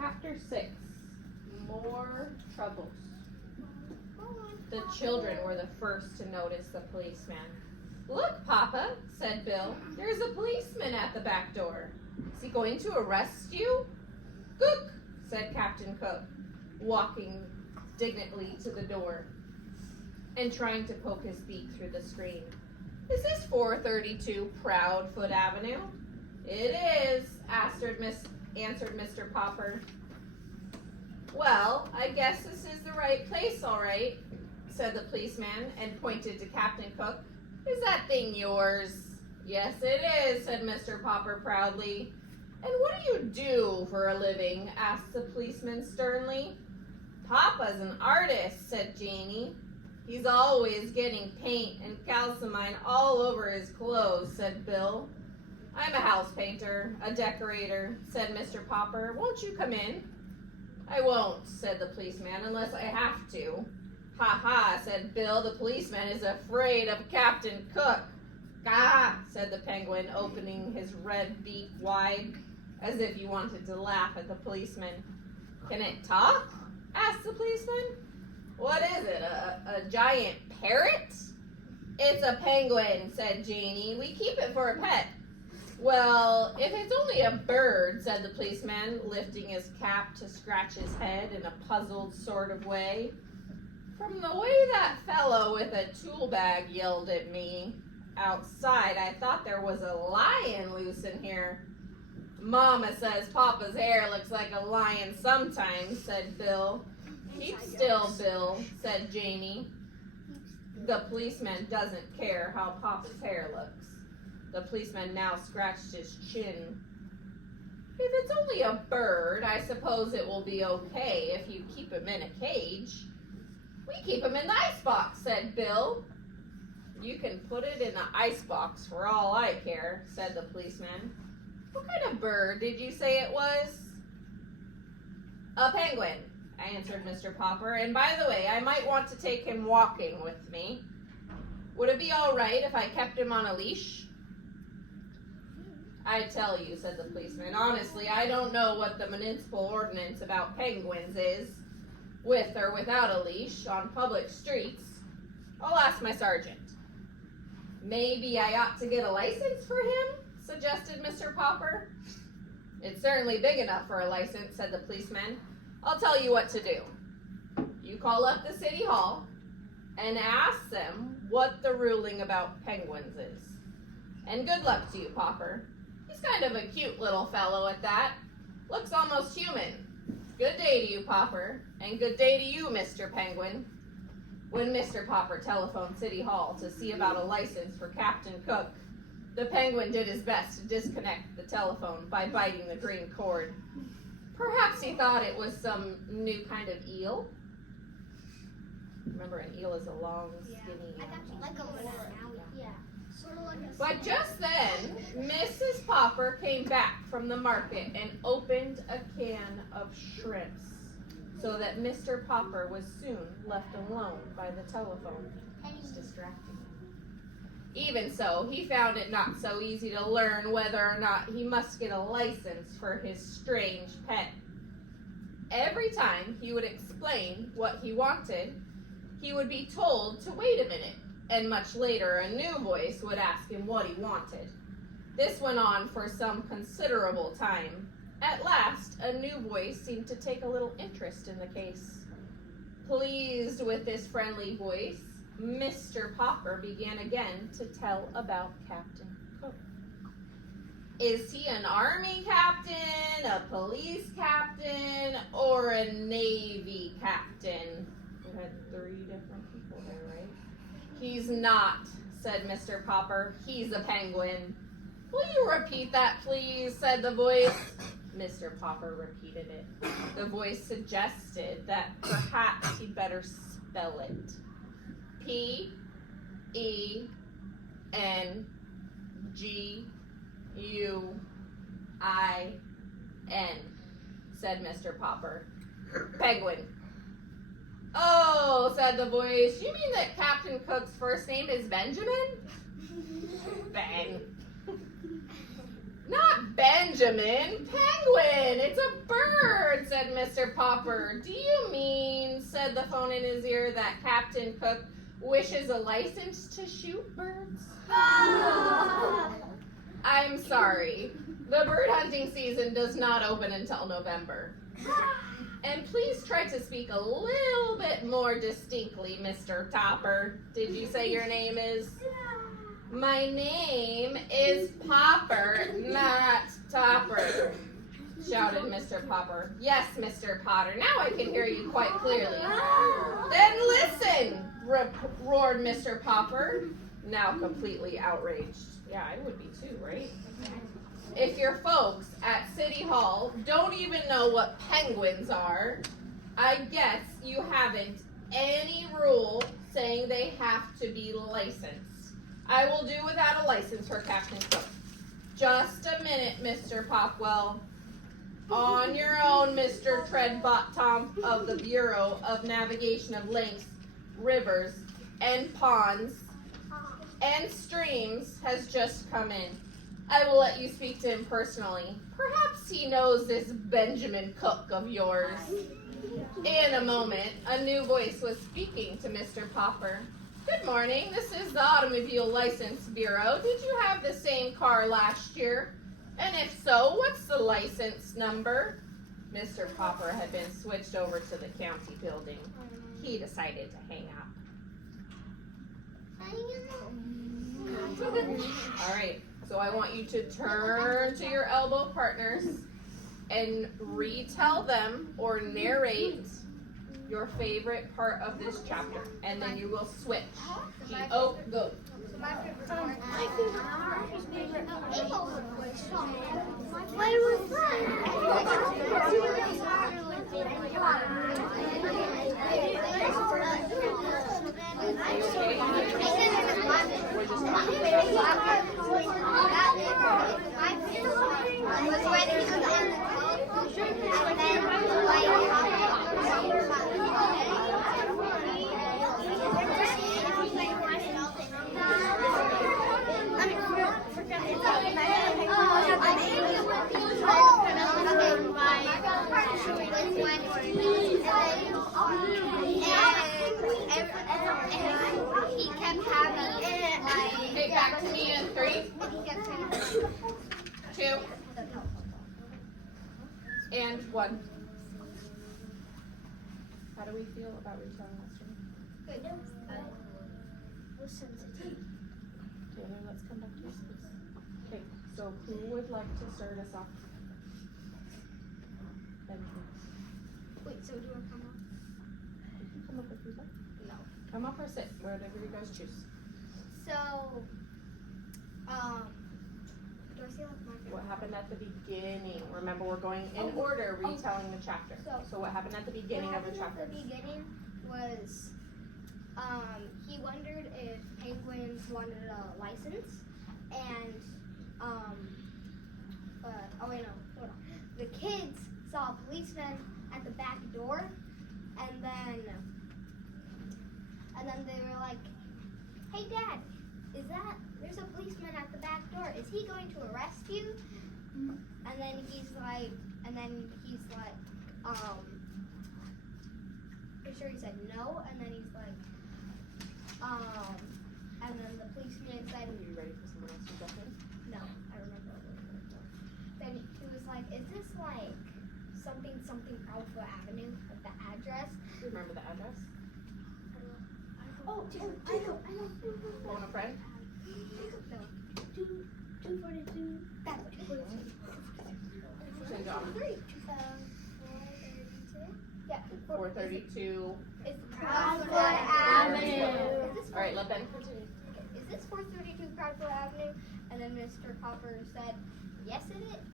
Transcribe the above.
Chapter 6, More Troubles. The children were the first to notice the policeman. "Look, Papa," said Bill, "there's a policeman at the back door. Is he going to arrest you?" "Gook," said Captain Cook, walking dignantly to the door and trying to poke his beak through the screen. "Is this 432 Proudfoot Avenue?" "It is," answered Mr. Popper. "Well, I guess this is the right place, all right," said the policeman and pointed to Captain Cook. "Is that thing yours?" "Yes, it is," said Mr. Popper proudly. "And what do you do for a living?" asked the policeman sternly. "Papa's an artist," said Janie. "He's always getting paint and calcimine all over his clothes," said Bill. "I'm a house painter, a decorator," said Mr. Popper. "Won't you come in?" "I won't," said the policeman, "unless I have to." "Ha ha," said Bill, "the policeman is afraid of Captain Cook." "Gah," said the penguin, opening his red beak wide, as if he wanted to laugh at the policeman. "Can it talk?" asked the policeman. "What is it, a giant parrot?" "It's a penguin," said Janie. "We keep it for a pet." "Well, if it's only a bird," said the policeman, lifting his cap to scratch his head in a puzzled sort of way. "From the way that fellow with a tool bag yelled at me outside, I thought there was a lion loose in here." "Mama says Papa's hair looks like a lion sometimes," said Bill. "Keep still, Bill," said Janie. The policeman doesn't care how Papa's hair looks. The policeman now scratched his chin. "If it's only a bird, I suppose it will be okay if you keep him in a cage." "We keep him in the icebox," said Bill. "You can put it in the icebox for all I care," said the policeman. "What kind of bird did you say it was?" "A penguin," answered Mr. Popper. "And by the way, I might want to take him walking with me. Would it be all right if I kept him on a leash?" "I tell you," said the policeman, "honestly, I don't know what the municipal ordinance about penguins is, with or without a leash, on public streets. I'll ask my sergeant." "Maybe I ought to get a license for him?" suggested Mr. Popper. "It's certainly big enough for a license," said the policeman. "I'll tell you what to do. You call up the city hall and ask them what the ruling about penguins is. And good luck to you, Popper. He's kind of a cute little fellow at that. Looks almost human. Good day to you, Popper, and good day to you, Mr. Penguin." When Mr. Popper telephoned City Hall to see about a license for Captain Cook, the penguin did his best to disconnect the telephone by biting the green cord. Perhaps he thought it was some new kind of eel. Remember, an eel is a long, skinny animal. Like a worm. Yeah. Sort of like a But just then, Mrs. Popper came back from the market and opened a can of shrimps, so that Mr. Popper was soon left alone by the telephone. It was distracting him. Even so, he found it not so easy to learn whether or not he must get a license for his strange pet. Every time he would explain what he wanted, he would be told to wait a minute, and much later a new voice would ask him what he wanted. This went on for some considerable time. At last, a new voice seemed to take a little interest in the case. Pleased with this friendly voice, Mr. Popper began again to tell about Captain Cook. "Is he an army captain, a police captain, or a navy captain?" We had 3 different people there, right? "He's not," said Mr. Popper. "He's a penguin." "Will you repeat that, please?" said the voice. Mr. Popper repeated it. The voice suggested that perhaps he'd better spell it. Penguin, said Mr. Popper. "Penguin." "Oh," said the voice, "you mean that Captain Cook's first name is Benjamin?" "Ben." "Not Benjamin. Benjamin, penguin. It's a bird, said Mr. Popper. Do you mean, said the phone in his ear, that Captain Cook wishes a license to shoot birds? I'm sorry. The bird hunting season does not open until November. And please try to speak a little bit more distinctly, Mr. Topper. Did you say your name is? My name is Popper, not Topper, shouted Mr. Popper. Yes, Mr. Potter, now I can hear you quite clearly. Then listen, roared Mr. Popper, now completely outraged. Yeah, I would be too, right? If your folks at City Hall don't even know what penguins are, I guess you haven't any rule saying they have to be licensed. I will do without a license for Captain Cook. Just a minute, Mr. Popwell. On your own, Mr. Treadbottom of the Bureau of Navigation of Lakes, Rivers, and Ponds and Streams has just come in. I will let you speak to him personally. Perhaps he knows this Benjamin Cook of yours. In a moment, a new voice was speaking to Mr. Popper. Good morning, this is the Automobile License Bureau. Did you have the same car last year? And if so, what's the license number? Mr. Popper had been switched over to the county building. He decided to hang up. All right, so I want you to turn to your elbow partners and retell them or narrate your favorite part of this chapter, and then you will switch. Go. So my favorite part. What was We're just talking. He kept having Okay, back to me in 3, 2, and 1. How do we feel about retelling that story? Good. Listen to Taylor, let's come back to your space. Okay, so who would like to start us off? Benjamin. Wait, so do you want to come on? You can come up if you like. No. Come up or sit, whatever you guys choose. So, do I say like my favorite? What happened at the beginning? Remember, we're going in order, retelling the chapter. So what happened at the beginning of the chapter? At the beginning was, he wondered if penguins wanted a license, and, oh wait, no, hold on. The kids saw a policeman at the back door, and then they were like, hey Dad, there's a policeman at the back door, is he going to arrest you? And then he's like, pretty sure he said no, and then he's like, and then the policeman said, Are you ready for someone else to jump in? no, I remember what it was. Then he was like, is this like something Alpha Avenue, like the address? Do you remember the address? Oh, I know. Phone a friend? No. 242. That's 242. Say John. 432. Yeah. 432. It's Proudfoot Avenue. All right, let Ben continue. Is this 432 Proudfoot Avenue? And then Mr. Popper said, yes it is.